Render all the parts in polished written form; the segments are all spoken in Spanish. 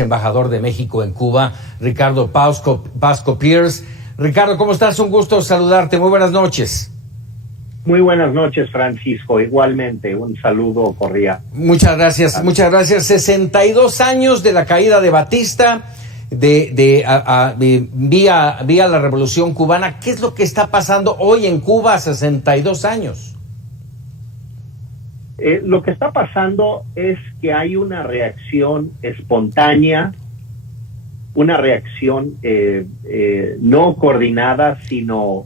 embajador de México en Cuba, Ricardo Pasco Pierce. Ricardo, ¿cómo estás? Un gusto saludarte. Muy buenas noches. Muy buenas noches, Francisco. Igualmente, un saludo cordial. Muchas gracias, muchas gracias. 62 años de la caída de Batista, vía la Revolución Cubana. ¿Qué es lo que está pasando hoy en Cuba a 62 años? Lo que está pasando es que hay una reacción espontánea, una reacción no coordinada, sino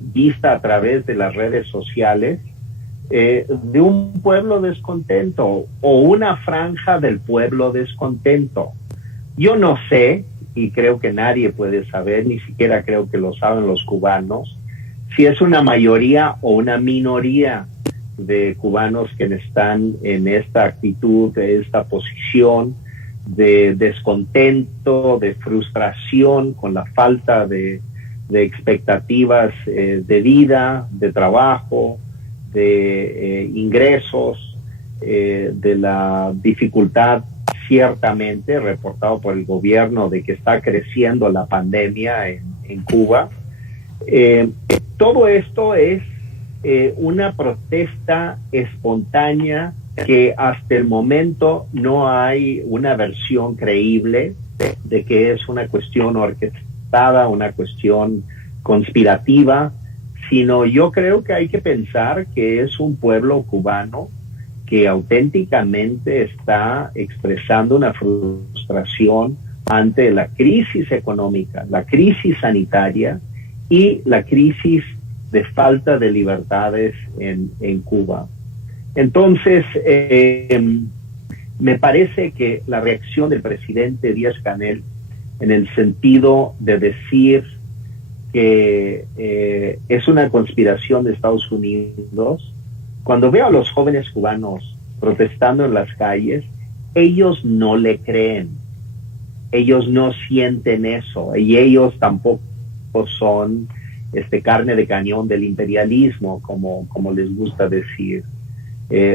vista a través de las redes sociales, de un pueblo descontento o una franja del pueblo descontento. Yo no sé, y creo que nadie puede saber, ni siquiera creo que lo saben los cubanos, si es una mayoría o una minoría de cubanos que están en esta actitud, de esta posición de descontento, de frustración con la falta de expectativas de vida, de trabajo, de ingresos, de la dificultad ciertamente reportado por el gobierno de que está creciendo la pandemia en Cuba. Todo esto es una protesta espontánea que hasta el momento no hay una versión creíble de que es una cuestión orquestada, una cuestión conspirativa, sino yo creo que hay que pensar que es un pueblo cubano que auténticamente está expresando una frustración ante la crisis económica, la crisis sanitaria y la crisis de falta de libertades en Cuba. Entonces, me parece que la reacción del presidente Díaz-Canel en el sentido de decir que es una conspiración de Estados Unidos, cuando veo a los jóvenes cubanos protestando en las calles, ellos no le creen, ellos no sienten eso, y ellos tampoco son carne de cañón del imperialismo, como les gusta decir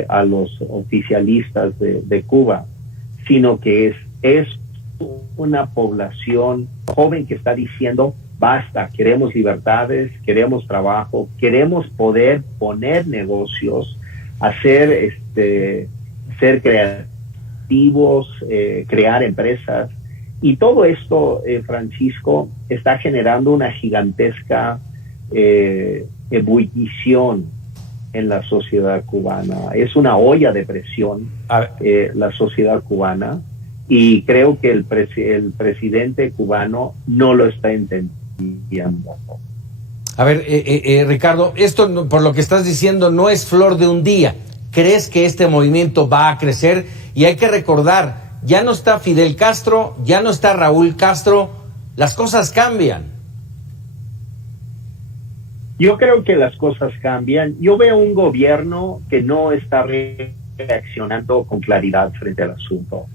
a los oficialistas de Cuba, sino que es una población joven que está diciendo basta, queremos libertades, queremos trabajo, queremos poder poner negocios, ser creativos, crear empresas. Y todo esto, Francisco, está generando una gigantesca ebullición en la sociedad cubana. Es una olla de presión la sociedad cubana, y creo que el presidente cubano no lo está entendiendo. A ver, Ricardo, esto por lo que estás diciendo no es flor de un día. ¿Crees que este movimiento va a crecer? Y hay que recordar, ya no está Fidel Castro, ya no está Raúl Castro, las cosas cambian. Yo creo que las cosas cambian. Yo veo un gobierno que no está reaccionando con claridad frente al asunto.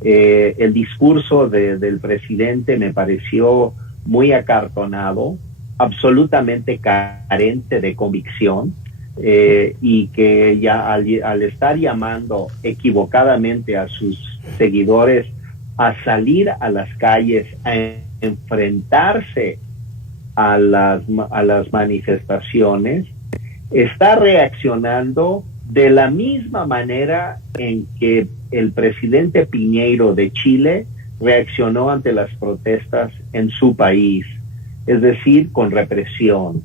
El discurso del presidente me pareció muy acartonado, absolutamente carente de convicción, y que ya al estar llamando equivocadamente a sus seguidores a salir a las calles, a enfrentarse a las manifestaciones, está reaccionando de la misma manera en que el presidente Piñeiro de Chile reaccionó ante las protestas en su país, es decir, con represión.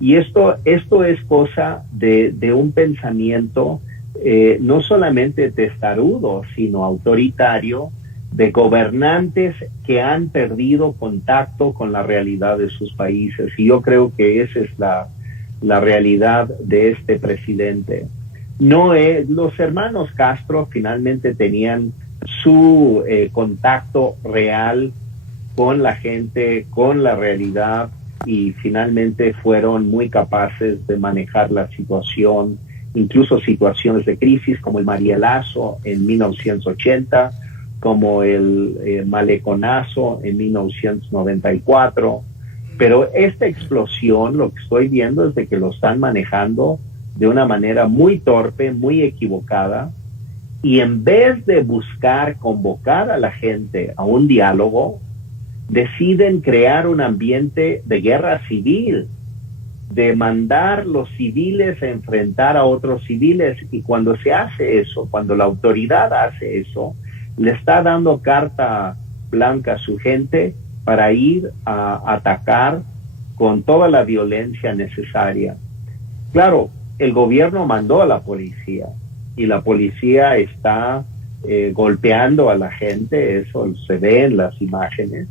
Y esto es cosa de un pensamiento no solamente testarudo, sino autoritario, de gobernantes que han perdido contacto con la realidad de sus países. Y yo creo que esa es la realidad de este presidente. Los hermanos Castro finalmente tenían su contacto real con la gente, con la realidad, y finalmente fueron muy capaces de manejar la situación, incluso situaciones de crisis como el Marielazo en 1980, como el Maleconazo en 1994. Pero esta explosión, lo que estoy viendo es de que lo están manejando de una manera muy torpe, muy equivocada, Y en vez de buscar convocar a la gente a un diálogo, deciden crear un ambiente de guerra civil, de mandar los civiles a enfrentar a otros civiles. Y cuando se hace eso, cuando la autoridad hace eso, le está dando carta blanca a su gente para ir a atacar con toda la violencia necesaria. Claro, el gobierno mandó a la policía y la policía está golpeando a la gente, eso se ve en las imágenes,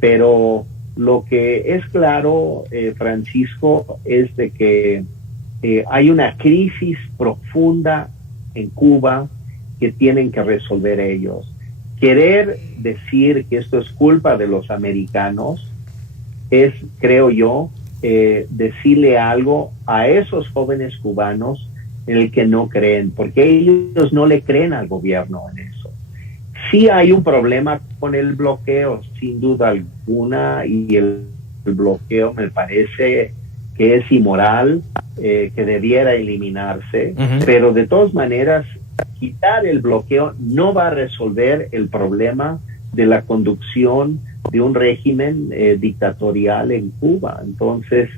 pero lo que es claro, Francisco, es de que hay una crisis profunda en Cuba que tienen que resolver ellos. Querer decir que esto es culpa de los americanos es, creo yo, decirle algo a esos jóvenes cubanos en el que no creen, porque ellos no le creen al gobierno en eso. Sí hay un problema con el bloqueo, sin duda alguna, y el bloqueo me parece que es inmoral, que debiera eliminarse, pero de todas maneras, quitar el bloqueo no va a resolver el problema de la conducción de un régimen dictatorial en Cuba. Entonces,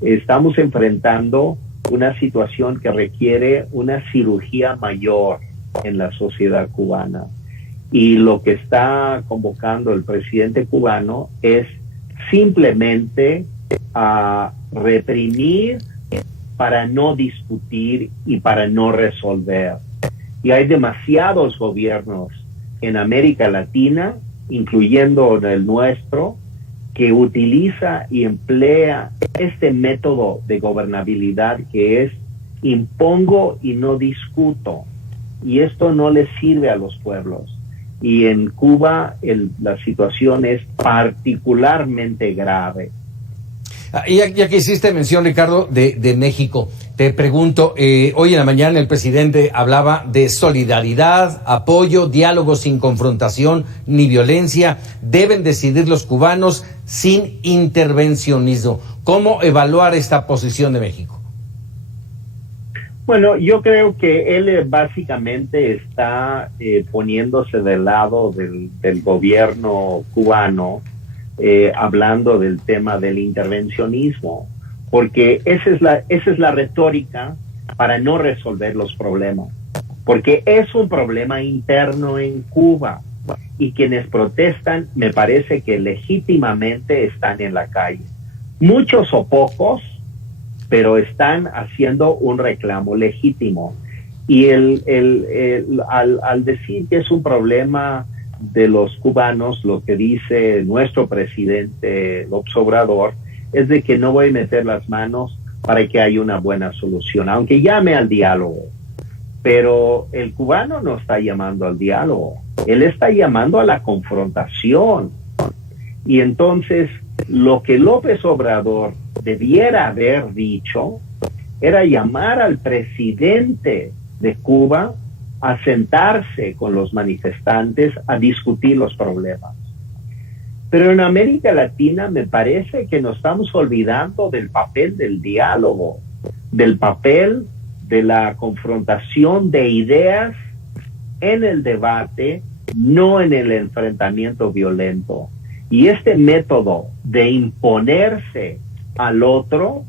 estamos enfrentando una situación que requiere una cirugía mayor en la sociedad cubana. Y lo que está convocando el presidente cubano es simplemente a reprimir para no discutir y para no resolver. Y hay demasiados gobiernos en América Latina, incluyendo el nuestro, que utiliza y emplea este método de gobernabilidad que es impongo y no discuto. Y esto no le sirve a los pueblos. Y en Cuba la situación es particularmente grave. Ya que hiciste mención, Ricardo, de México, te pregunto, hoy en la mañana el presidente hablaba de solidaridad, apoyo, diálogo sin confrontación ni violencia, deben decidir los cubanos sin intervencionismo. ¿Cómo evaluar esta posición de México? Bueno, yo creo que él básicamente está poniéndose del lado del gobierno cubano, hablando del tema del intervencionismo, porque esa es la retórica para no resolver los problemas, porque es un problema interno en Cuba y quienes protestan me parece que legítimamente están en la calle, muchos o pocos, pero están haciendo un reclamo legítimo. Y al decir que es un problema de los cubanos, lo que dice nuestro presidente López Obrador es de que no voy a meter las manos para que haya una buena solución, aunque llame al diálogo. Pero el cubano no está llamando al diálogo, él está llamando a la confrontación. Y entonces lo que López Obrador debiera haber dicho era llamar al presidente de Cuba a sentarse con los manifestantes a discutir los problemas. Pero en América Latina me parece que nos estamos olvidando del papel del diálogo, del papel de la confrontación de ideas en el debate, no en el enfrentamiento violento. Y este método de imponerse al otro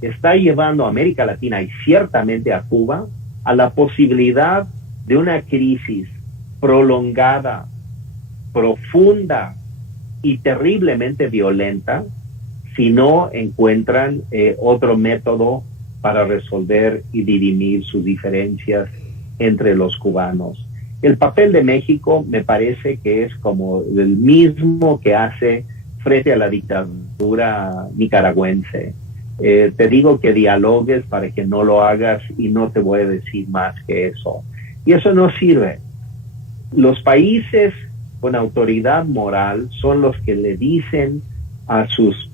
está llevando a América Latina y ciertamente a Cuba a la posibilidad de una crisis prolongada, profunda y terriblemente violenta si no encuentran otro método para resolver y dirimir sus diferencias entre los cubanos. El papel de México me parece que es como el mismo que hace frente a la dictadura nicaragüense. Te digo que dialogues para que no lo hagas y no te voy a decir más que eso. Y eso no sirve. Los países con autoridad moral son los que le dicen a sus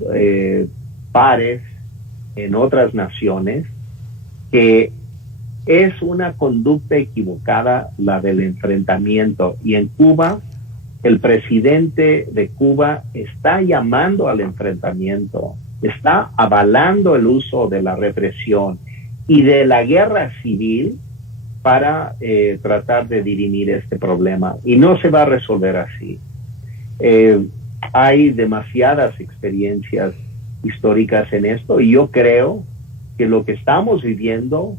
pares en otras naciones que es una conducta equivocada la del enfrentamiento. Y en Cuba, el presidente de Cuba está llamando al enfrentamiento, está avalando el uso de la represión y de la guerra civil para tratar de dirimir este problema. Y no se va a resolver así. Hay demasiadas experiencias históricas en esto y yo creo que lo que estamos viviendo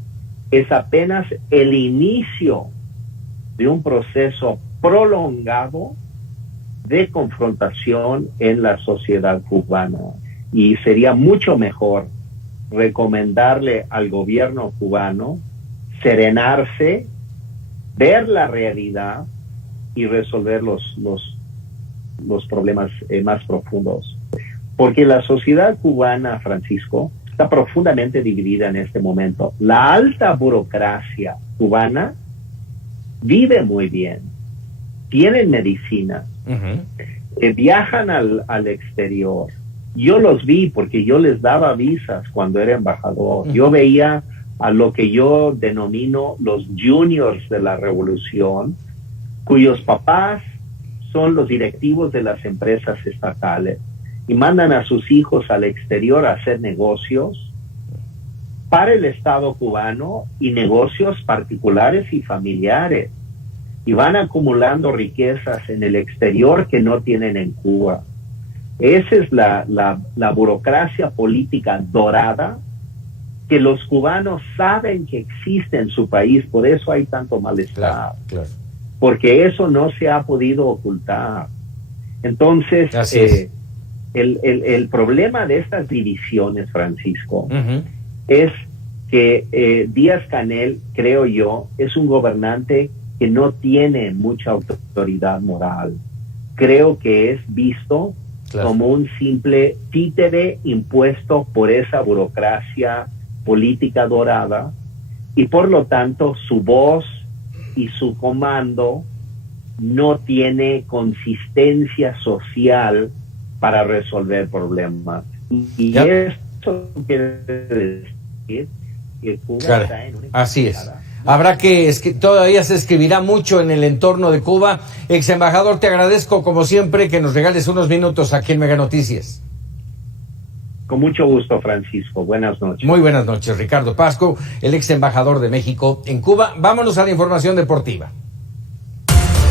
es apenas el inicio de un proceso prolongado de confrontación en la sociedad cubana. Y sería mucho mejor recomendarle al gobierno cubano serenarse, ver la realidad y resolver los problemas más profundos. Porque la sociedad cubana, Francisco, está profundamente dividida en este momento. La alta burocracia cubana vive muy bien, tienen medicina, viajan al exterior. Yo los vi porque yo les daba visas cuando era embajador. Yo veía a lo que yo denomino los juniors de la revolución, cuyos papás son los directivos de las empresas estatales y mandan a sus hijos al exterior a hacer negocios para el Estado cubano y negocios particulares y familiares. Y van acumulando riquezas en el exterior que no tienen en Cuba. Esa es la burocracia política dorada que los cubanos saben que existe en su país, por eso hay tanto malestar. Claro. Porque eso no se ha podido ocultar. Entonces, el problema de estas divisiones, Francisco, es que Díaz-Canel, creo yo, es un gobernante que no tiene mucha autoridad moral. Creo que es visto como un simple títere impuesto por esa burocracia política dorada y por lo tanto su voz y su comando no tiene consistencia social para resolver problemas. Y eso quiere decir que Cuba está en una así es. Habrá que todavía se escribirá mucho en el entorno de Cuba. Ex embajador, te agradezco como siempre que nos regales unos minutos aquí en Mega Noticias. Con mucho gusto, Francisco. Buenas noches. Muy buenas noches, Ricardo Pasco, el ex embajador de México en Cuba. Vámonos a la información deportiva.